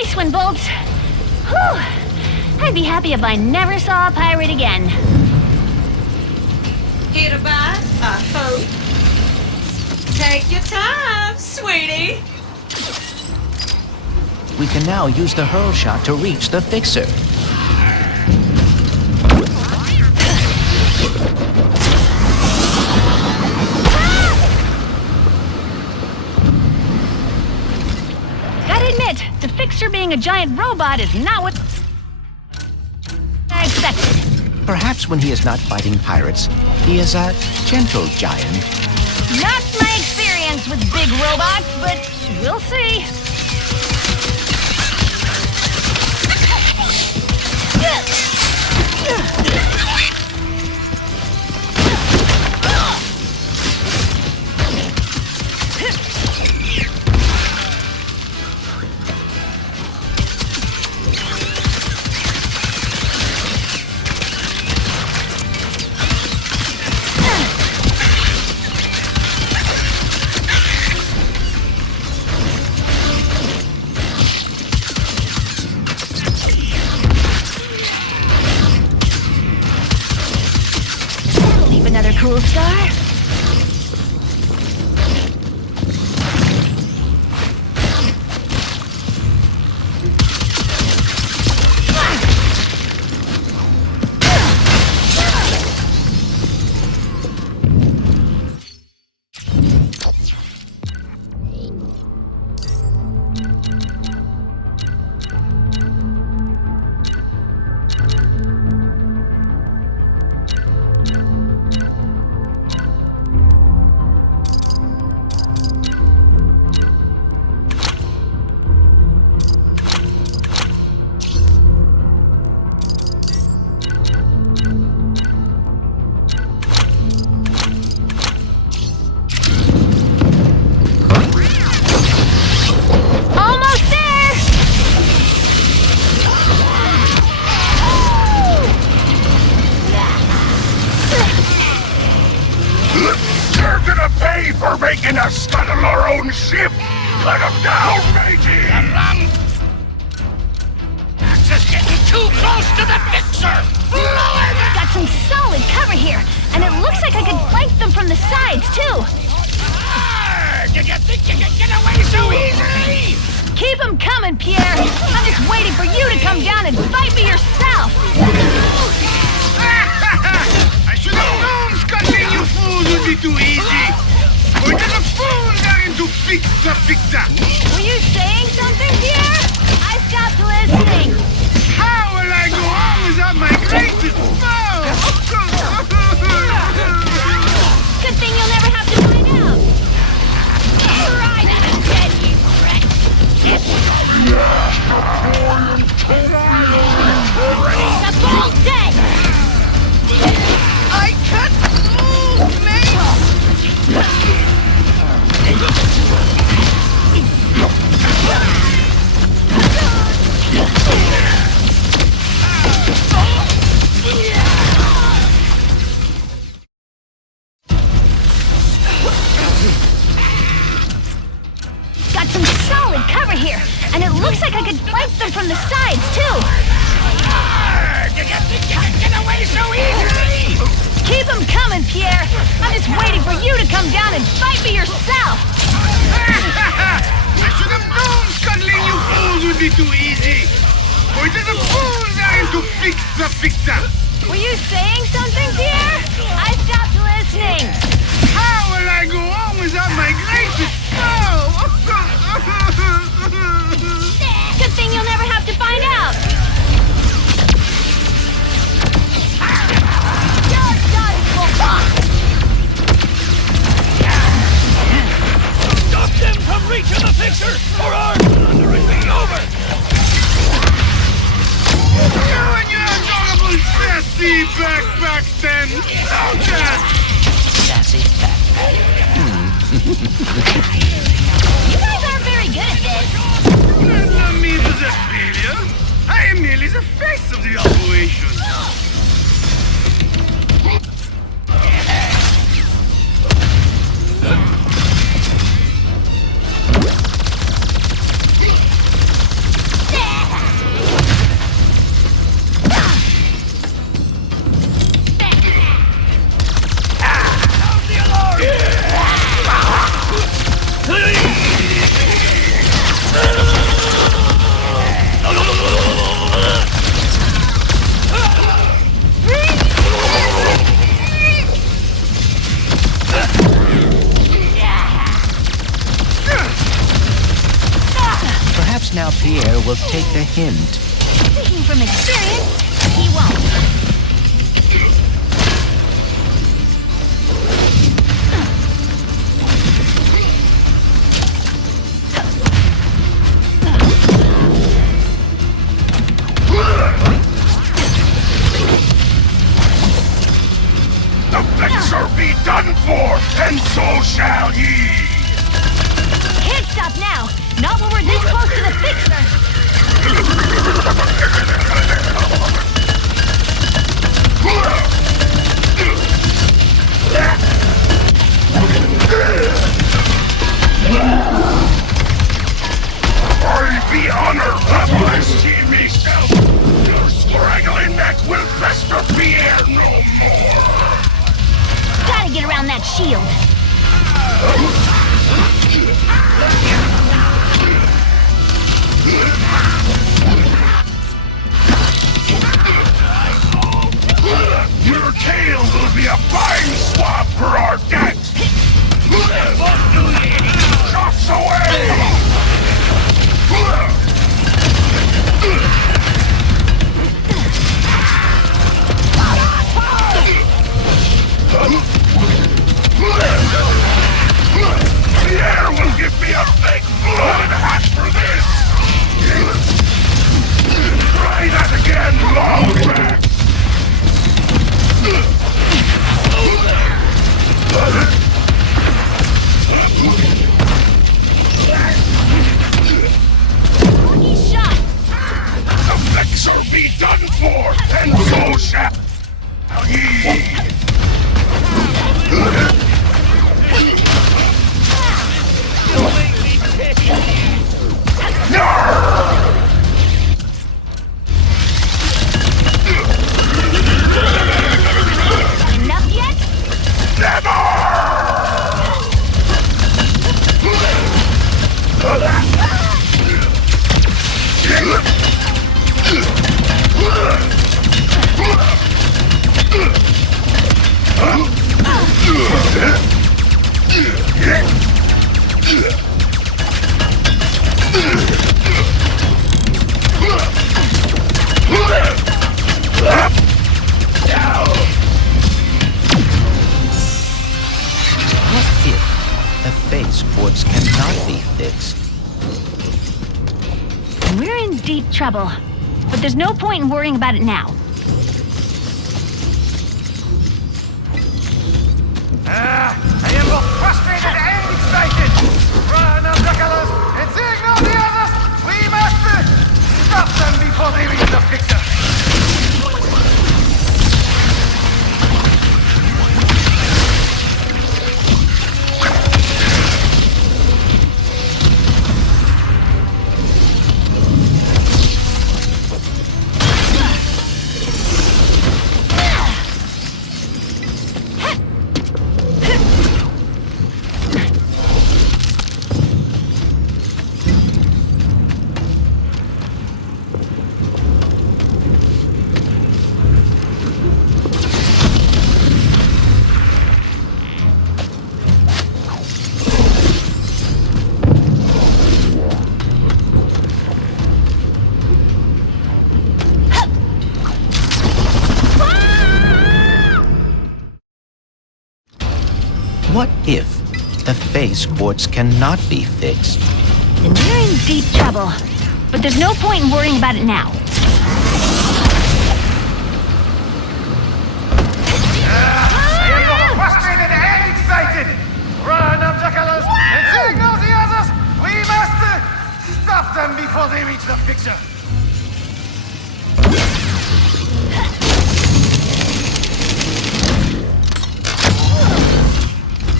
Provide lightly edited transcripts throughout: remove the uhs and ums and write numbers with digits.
Nice one, Bolts. Whew. I'd be happy if I never saw a pirate again. Here to buy, I hope. Take your time, sweetie. We can now use the hurl shot to reach the fixer. Gotta admit, the fixer being a giant robot is not what I expected. Perhaps when he is not fighting pirates, he is a gentle giant. Not my experience with big robots, but we'll see. Another cool star. For making us scuttle our own ship! Cut him down, matey! Access getting too close to the fixer! Got some solid cover here, and it looks like I could flank them from the sides, too. Did you think you could get away so easily? Keep them coming, Pierre. I'm just waiting for you to come down and fight me yourself. I should have known scuttling you fools would be too easy! We're just a fool trying to fix the fixer! Were you saying something, Pierre? I stopped listening. How will I go on without my greatest foe? Good thing you'll never have to find out. Try that again, you wreck! The ball's dead. I can't move, mate! Got some solid cover here, and it looks like I could flank them from the sides, too. Did you think you could get away so easily? Keep them coming, Pierre. I'm just waiting for you to come down and fight me yourself. I should have known scuttling you fools would be too easy! We're just a fool trying to fix the fixer! Were you saying something, Pierre? I stopped listening. How will I go on without my greatest foe? Good thing you'll never have to find out. Stop them from reaching the fixer, or our thunder will be over! You and your adorable sassy backpack then! Soldiers! Sassy backpack. You guys aren't very good at this. That's not me as a failure. I am merely the face of the operation. Perhaps now Pierre will take the hint. Speaking from experience, he won't. The fixer be done for, and so shall ye! Can't stop now. Not when we're this close to the fixer. I be honored that my team myself. Your straggling neck will fester Pierre no more. Gotta get around that shield. Your tail will be a fine swab for our debt. Chops away! Pierre will give me a big blood hat for this! Try that again, Longback! Lucky shot. The fixer be done for, and so shall ye! Enough yet? Never! The face ports cannot be fixed. We're in deep trouble. But there's no point in worrying about it now. I am both frustrated and excited! Run, Abdakalos, and signal the others! We must stop them before they reach the fixer! What if the face ports cannot be fixed? Then we're in deep trouble. But there's no point in worrying about it now. I am both frustrated and excited! Run, Abdakalos, and signal the others! We must stop them before they reach the fixer!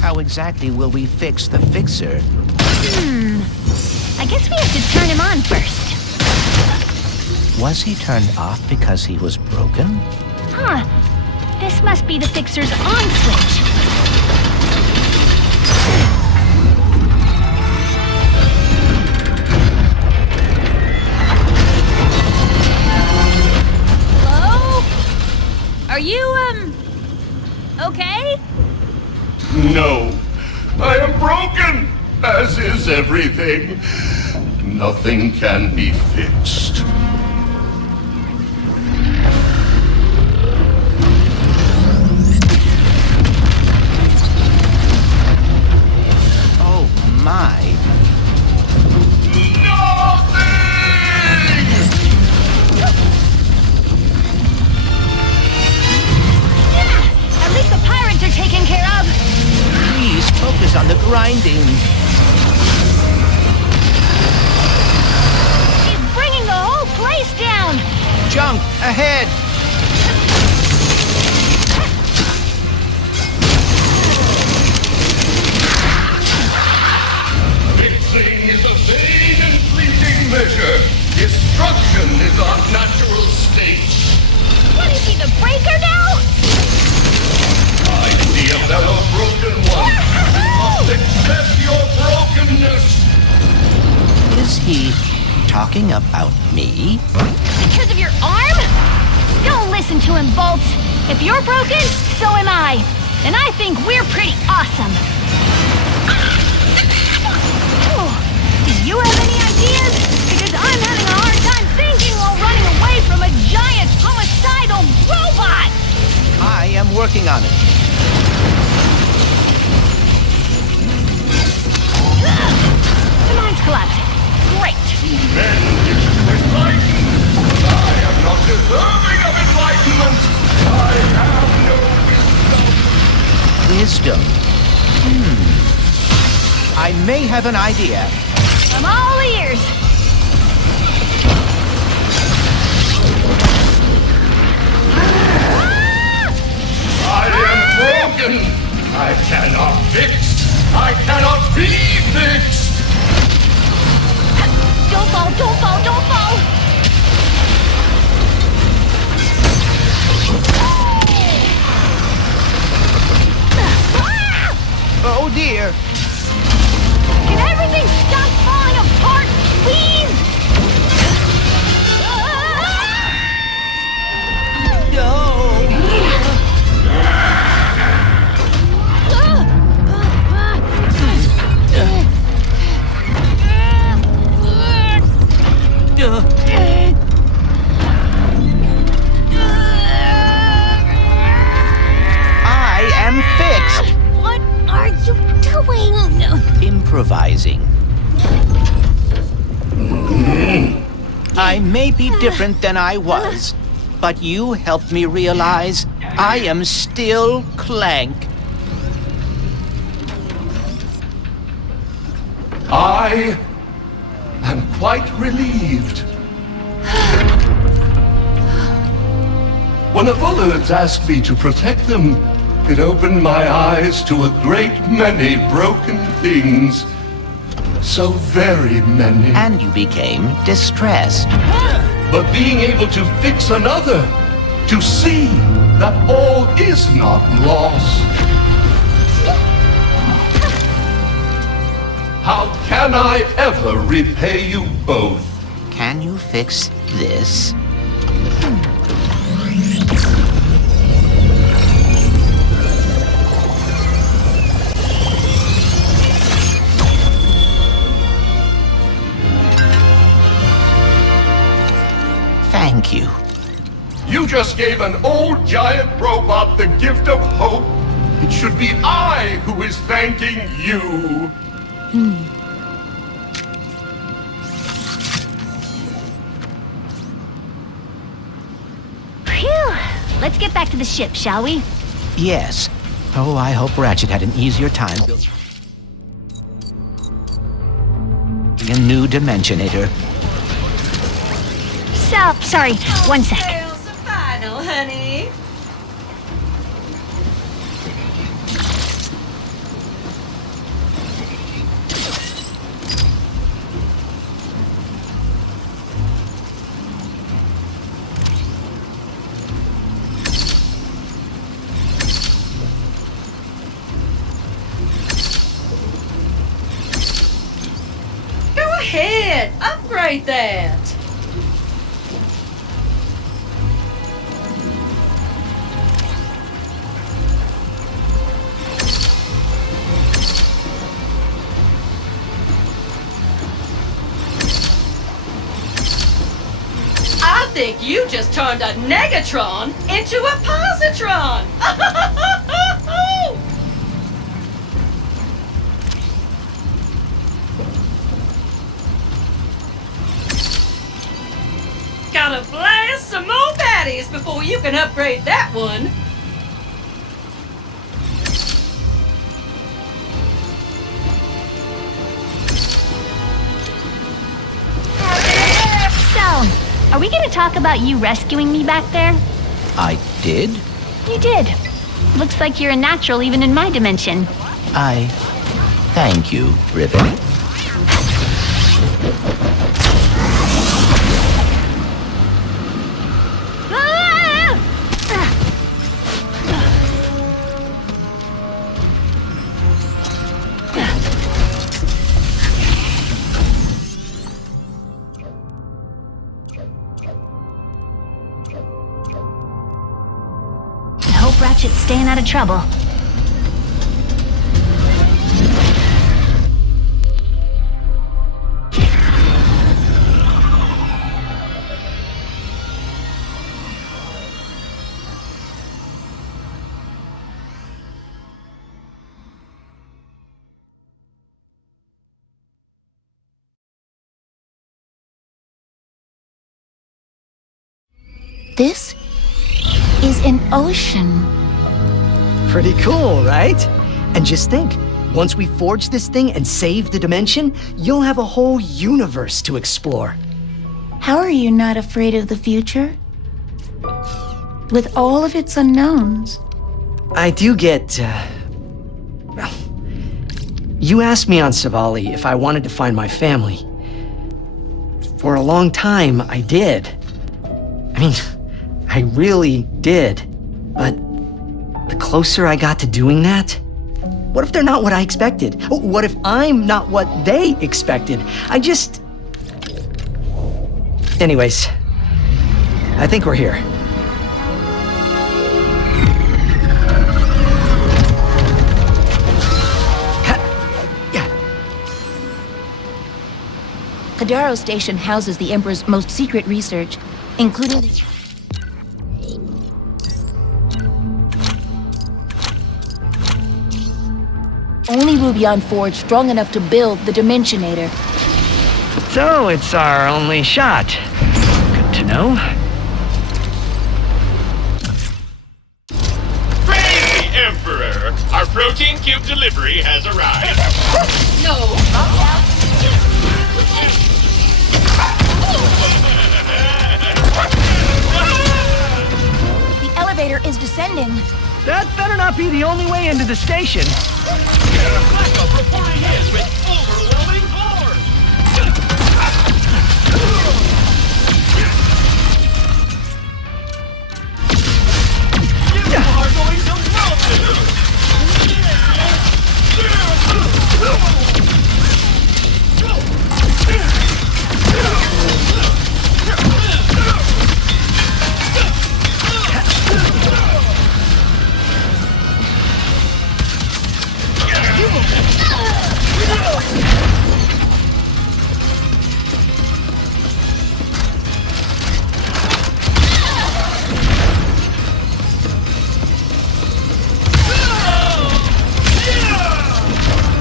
How exactly will we fix the fixer? I guess we have to turn him on first. Was he turned off because he was broken? Huh. This must be the fixer's on switch. Hello? Are you, okay? No, I am broken, as is everything. Nothing can be fixed. Oh my. At least the pirates are taken care of. Please focus on the grinding. He's bringing the whole place down. Junk ahead. Fixing is a vain and fleeting measure. Destruction is our natural state. What is he, the breaker now? I see a fellow broken one. Must accept your brokenness. Is he talking about me? Because of your arm? Don't listen to him, Bolts. If you're broken, so am I. And I think we're pretty awesome. Oh, do you have any ideas? Because I'm having a hard time thinking while running away from a giant homicidal robot! I am working on it. The mine's collapsing. Great. Men wish to enlighten. I am not deserving of enlightenment. I have no wisdom. Wisdom. I may have an idea. I'm all ears. I am broken. I cannot fix. I cannot be fixed. Don't fall, don't fall, don't fall! Oh dear. Can everything stop falling apart, please? I am fixed. What are you doing? Improvising. I may be different than I was, but you helped me realize I am still Clank. I am quite relieved. When the Bullards asked me to protect them, it opened my eyes to a great many broken things. So very many. And you became distressed. But being able to fix another, to see that all is not lost. How can I ever repay you both? Can you fix this? Thank you. You just gave an old giant robot the gift of hope. It should be I who is thanking you. Phew. Let's get back to the ship, shall we? Yes. Oh, I hope Ratchet had an easier time building a new Dimensionator. So, sorry, one sec. Sales are final, honey. Go ahead, upgrade that. think you just turned a negatron into a positron! Gotta blast some more patties before you can upgrade that one. So, are we gonna talk about you rescuing me back there? I did? You did. Looks like you're a natural even in my dimension. I thank you, Ribbon. I hope Ratchet's staying out of trouble. This is an ocean. Pretty cool, right? And just think, once we forge this thing and save the dimension, you'll have a whole universe to explore. How are you not afraid of the future? With all of its unknowns. I do get, well, you asked me on Savali if I wanted to find my family. For a long time, I did. I mean, I really did. But the closer I got to doing that, what if they're not what I expected? What if I'm not what they expected? Anyways, I think we're here. Kadaro Station houses the Emperor's most secret research, including the... Only Rubion forged strong enough to build the Dimensionator. So it's our only shot. Good to know. Praise the Emperor! Our protein cube delivery has arrived. No. The elevator is descending. That better not be the only way into the station. Backup reporting in with overwhelming force. You are going to love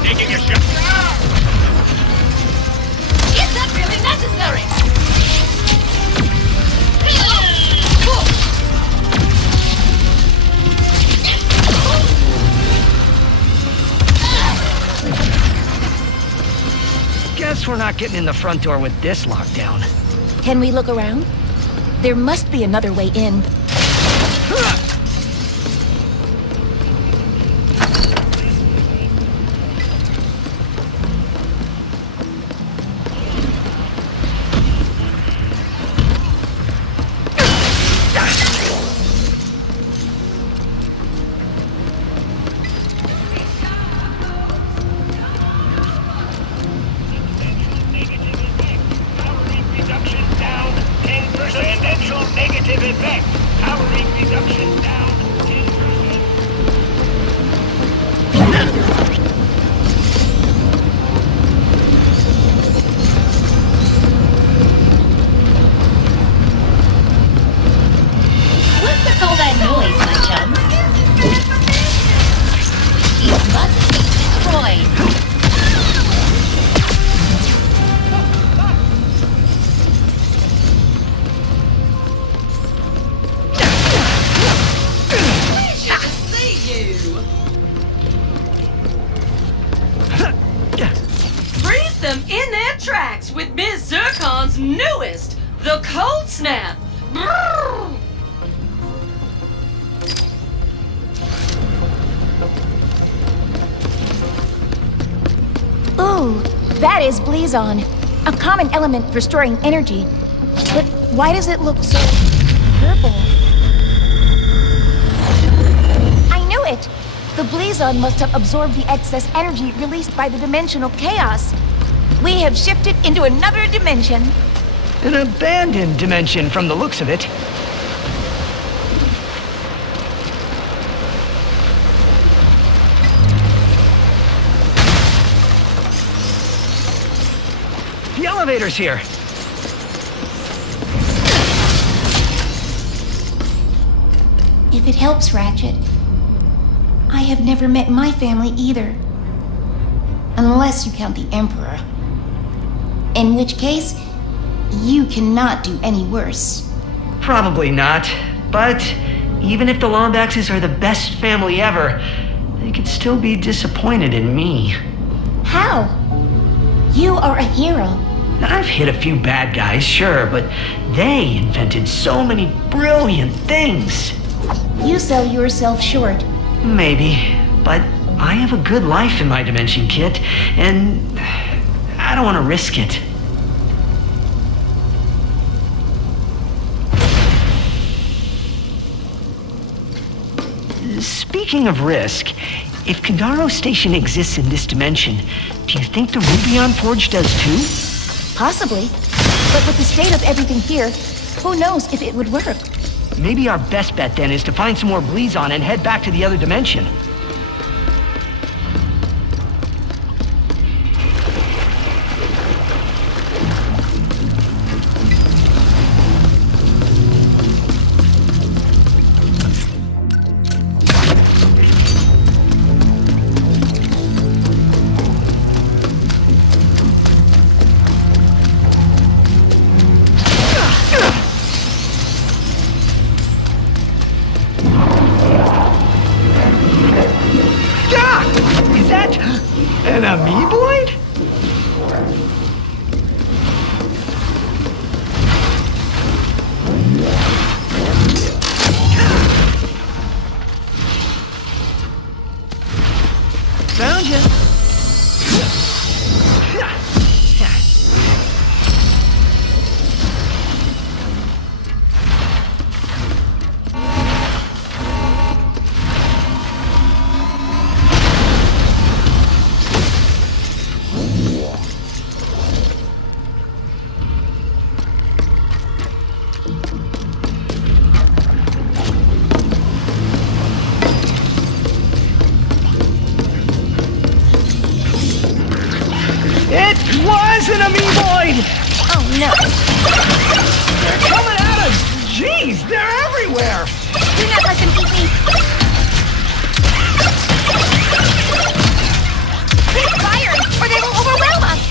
taking a shot. Is that really necessary? Guess we're not getting in the front door with this lockdown. Can we look around? There must be another way in. Negative effect. Powering reduction down 10%. Earth's newest, the cold snap. Brrr. Ooh, that is Blazon, a common element for storing energy. But why does it look so purple? I knew it! The Blazon must have absorbed the excess energy released by the dimensional chaos. We have shifted into another dimension. An abandoned dimension from the looks of it. The elevator's here. If it helps, Ratchet, I have never met my family either. Unless you count the Emperor. In which case, you cannot do any worse. Probably not, but even if the Lombaxes are the best family ever, they could still be disappointed in me. How? You are a hero. I've hit a few bad guys, sure, but they invented so many brilliant things. You sell yourself short. Maybe, but I have a good life in my dimension, Kit, and I don't want to risk it. Speaking of risk, if Kadaro Station exists in this dimension, do you think the Rubion Forge does too? Possibly. But with the state of everything here, who knows if it would work? Maybe our best bet then is to find some more Blazon and head back to the other dimension. An amoeboid? Found you. It was an amoeboid! Oh no! They're coming at us! Jeez, they're everywhere! Do not let them eat me! Keep firing, or they will overwhelm us!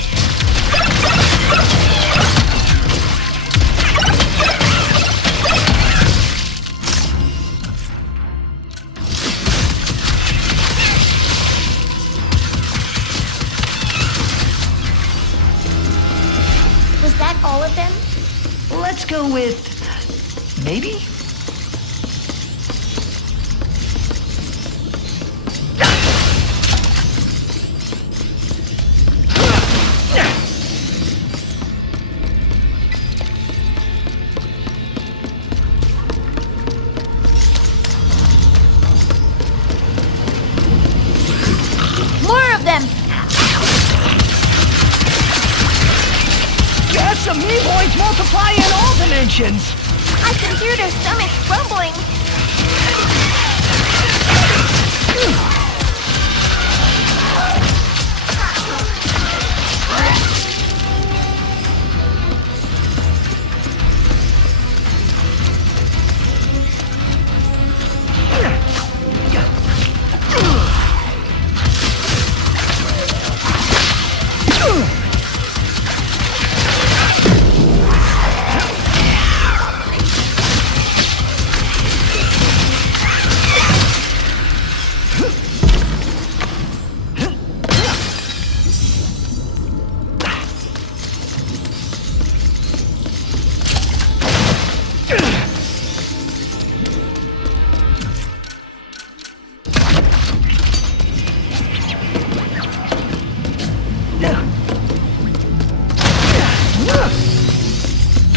Was that all of them? Let's go with... maybe? More of them! Yes, amoeboids multiply in all dimensions! I can hear their stomachs rumbling.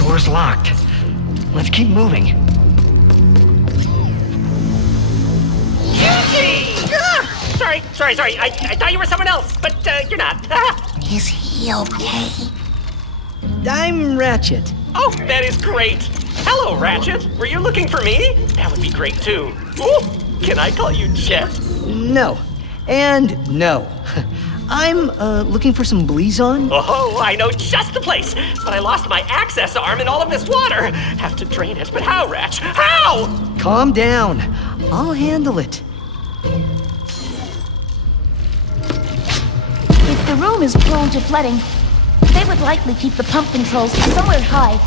Door's locked. Let's keep moving. Sorry. I thought you were someone else, but you're not. Is he okay? I'm Ratchet. Oh, that is great. Hello, Ratchet. Were you looking for me? That would be great, too. Ooh, can I call you Jet? No. And no. I'm looking for some Blizon. Oh, I know just the place. But I lost my access arm in all of this water. Have to drain it, but how, Ratch? How? Calm down. I'll handle it. If the room is prone to flooding, they would likely keep the pump controls somewhere high.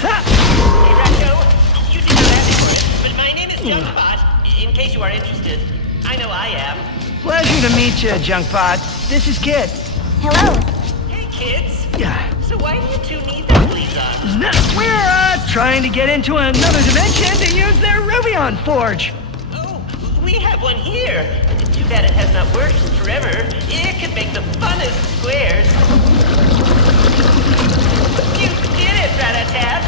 Hey, Ratcho, you did not ask for it, but my name is Junkbot, in case you are interested. I know I am. Pleasure to meet you, Junkbot. This is Kid. Hello. Hey, kids. Yeah. So why do you two need that Blizon? We're trying to get into another dimension to use their Rubion Forge. Oh, we have one here. Too bad it has not worked in forever. It could make the funnest squares. You did it, Rat-a-tat!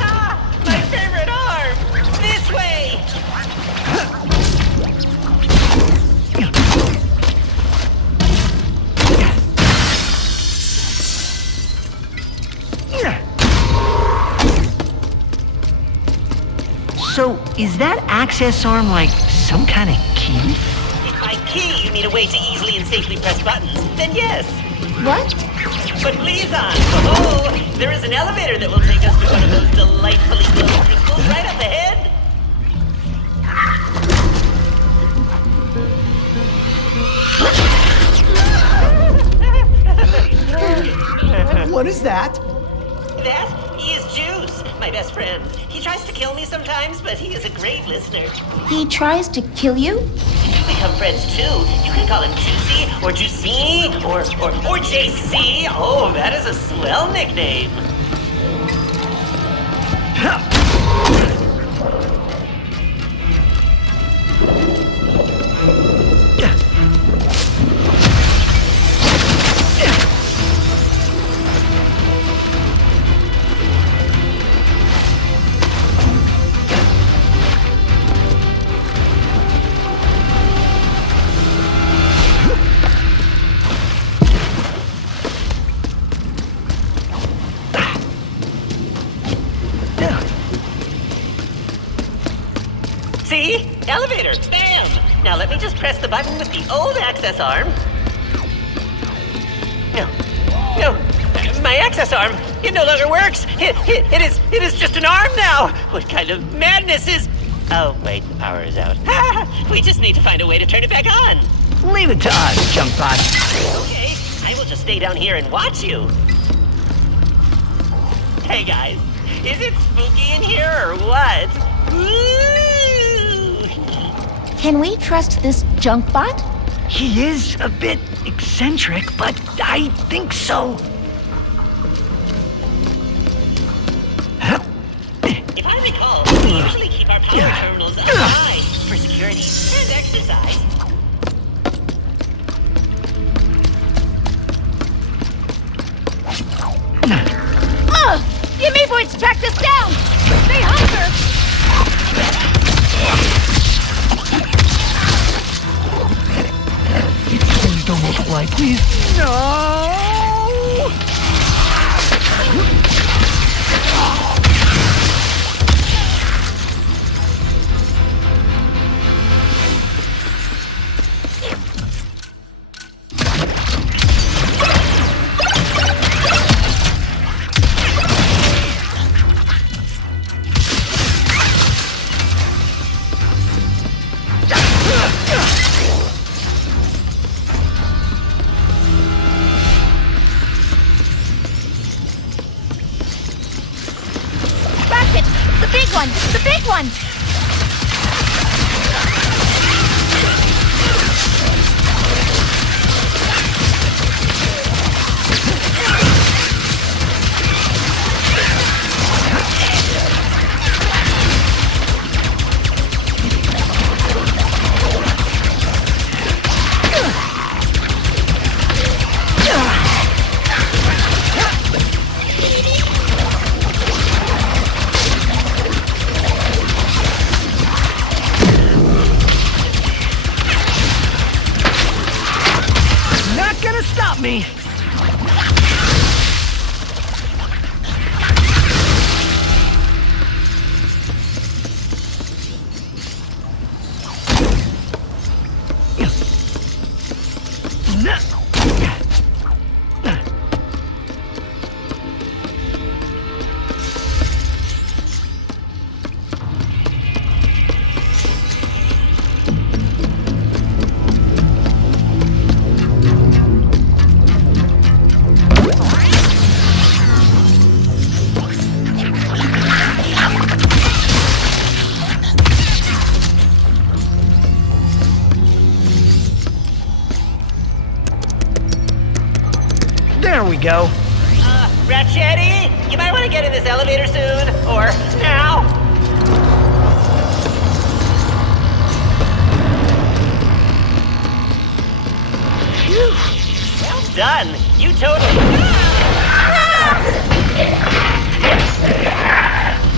Ah! My favorite arm! This way! So, is that access arm like some kind of key? If by key you mean a way to easily and safely press buttons, then yes. What? But please on. Oh, there is an elevator that will take us to one of those delightfully glowing crystals right up ahead. What is that? That is Juice, my best friend. He tries to kill me sometimes, but he is a great listener. He tries to kill you? You become friends too. You can call him Juicy, or Juicy, or JC. Oh, that is a swell nickname. See? Elevator! Bam! Now let me just press the button with the old access arm. No. My access arm! It no longer works! It is just an arm now! What kind of madness is... Oh, wait, the power is out. We just need to find a way to turn it back on. Leave it to us, Junkbot. Okay, I will just stay down here and watch you. Hey, guys. Is it spooky in here or what? Ooh. Can we trust this Junkbot? He is a bit eccentric, but I think so. If I recall, we usually keep our power terminals up high for security and exercise. The amoeboids tracked us down! They hunger! Please don't multiply, please. No! Ratchet! The big one! The big one! go? Ratchetty, you might want to get in this elevator soon, or now. Phew. Well done. You totally.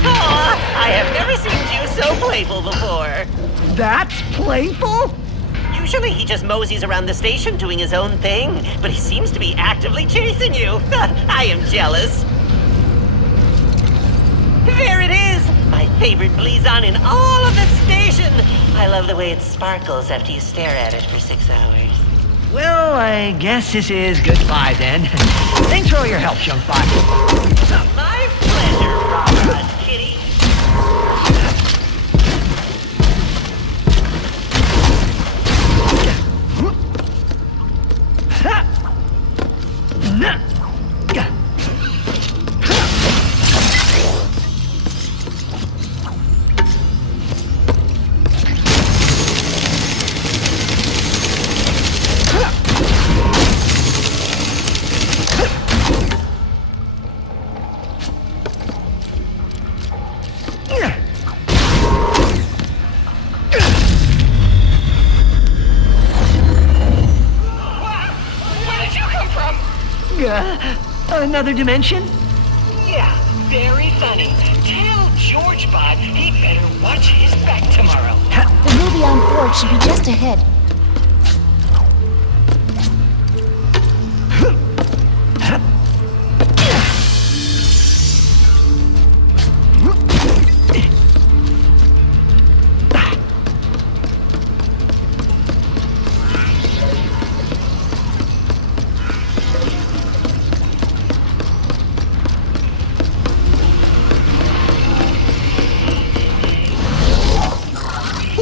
Aw, I have never seen you so playful before. That's playful? Usually he just moseys around the station doing his own thing, but he seems to be actively chasing you. I am jealous. There it is! My favorite Blizon in all of the station! I love the way it sparkles after you stare at it for 6 hours. Well, I guess this is goodbye then. Thanks for all your help, young bot. My pleasure, Rod Kitty. Another dimension? Yeah, very funny. Tell George Bot he better watch his back tomorrow. The Rubion Forge should be just ahead.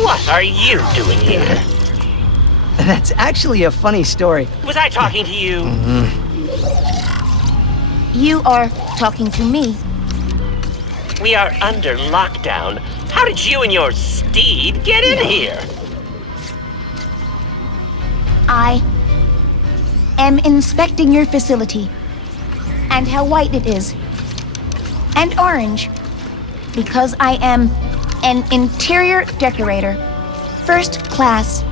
What are you doing here? That's actually a funny story. Was I talking to you? You are talking to me. We are under lockdown. How did you and your steed get in here? I am inspecting your facility and how white it is and orange because I am an interior decorator, first class.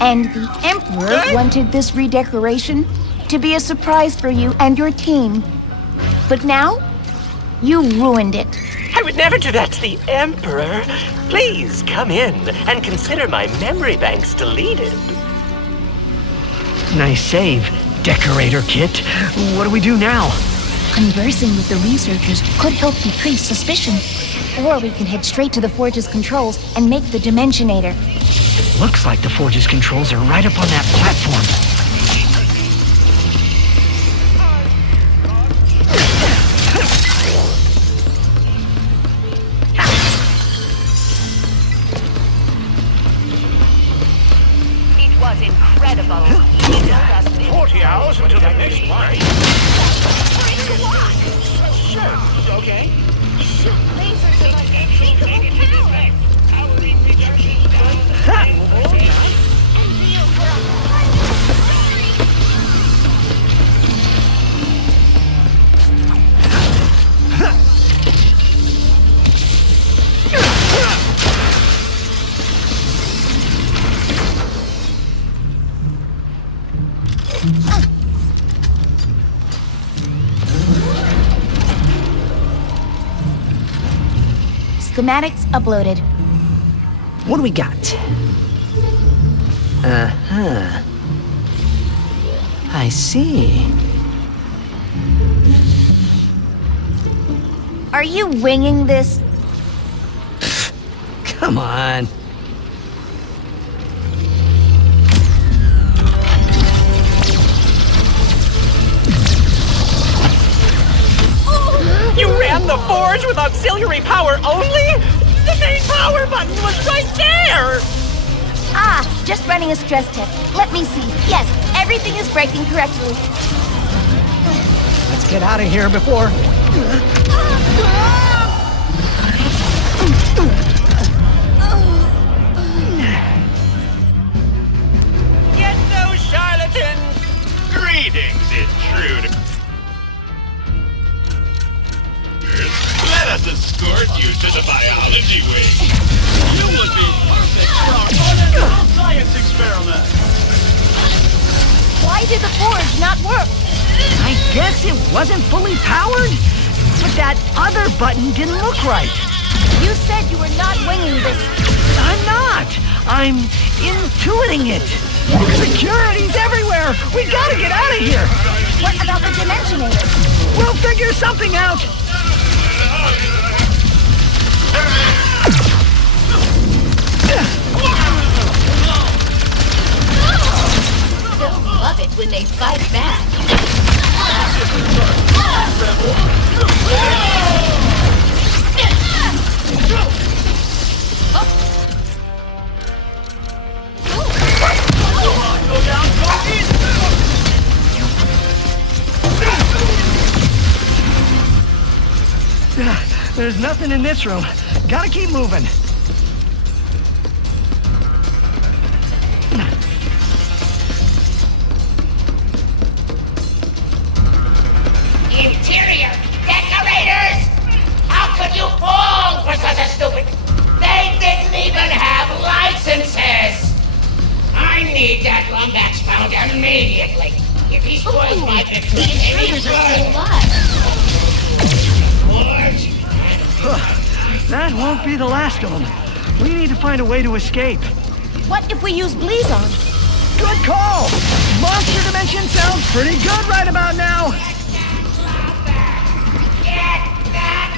And the Emperor wanted this redecoration to be a surprise for you and your team. But now, you ruined it. I would never do that to the Emperor. Please come in and consider my memory banks deleted. Nice save, Decorator Kit. What do we do now? Conversing with the researchers could help decrease suspicion. Or we can head straight to the Forge's controls and make the Dimensionator. Looks like the Forge's controls are right up on that platform. It was incredible. He told us 40 hours until the next line. Okay. Lasers are like unspeakable power. Our research is done. And real for 100. Schematics uploaded. What do we got? Uh-huh. I see. Are you winging this? Come on. You ran the forge with auxiliary power only? The main power button was right there! Ah, just running a stress test. Let me see. Yes, everything is breaking correctly. Let's get out of here before... Get those charlatans! Greetings, intruder. let's escort you to the biology wing. You would be perfect for our unethical science experiment. Why did the forge not work? I guess it wasn't fully powered? But that other button didn't look right. You said you were not winging this. I'm not. I'm intuiting it. Security's everywhere. We gotta get out of here. What about the Dimensionator? We'll figure something out. They'll love it when they fight back. There's nothing in this room. Gotta keep moving. Interior decorators! How could you fall for such a stupid... They didn't even have licenses! I need that Lumbax found immediately. If he spoils my victory, Intruders are still alive. That won't be the last of them. We need to find a way to escape. What if we use Blizon? Good call! Monster Dimension sounds pretty good right about now. Get that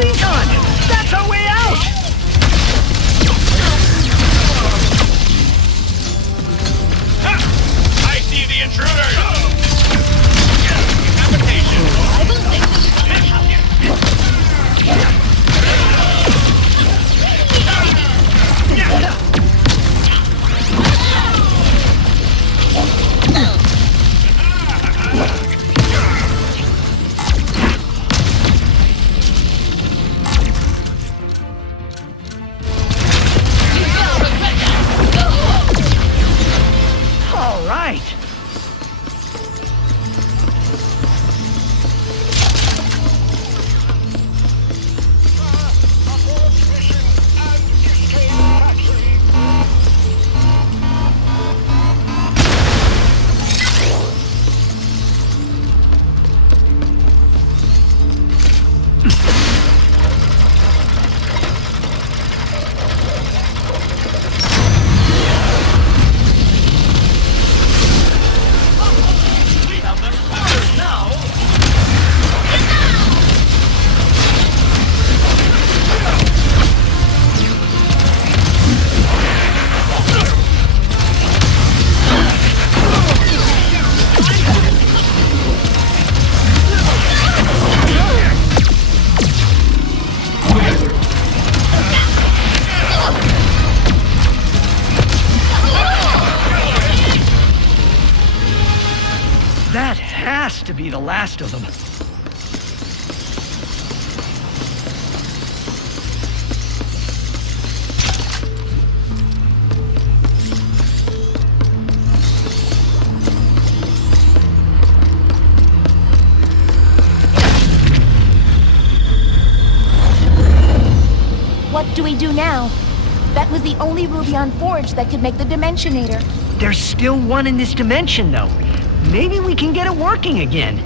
Recon! That's our way out! I see the intruder! Decapitation! I believe All right. That has to be the last of them. What do we do now? That was the only Rubion forge that could make the Dimensionator. There's still one in this dimension, though. Maybe we can get it working again.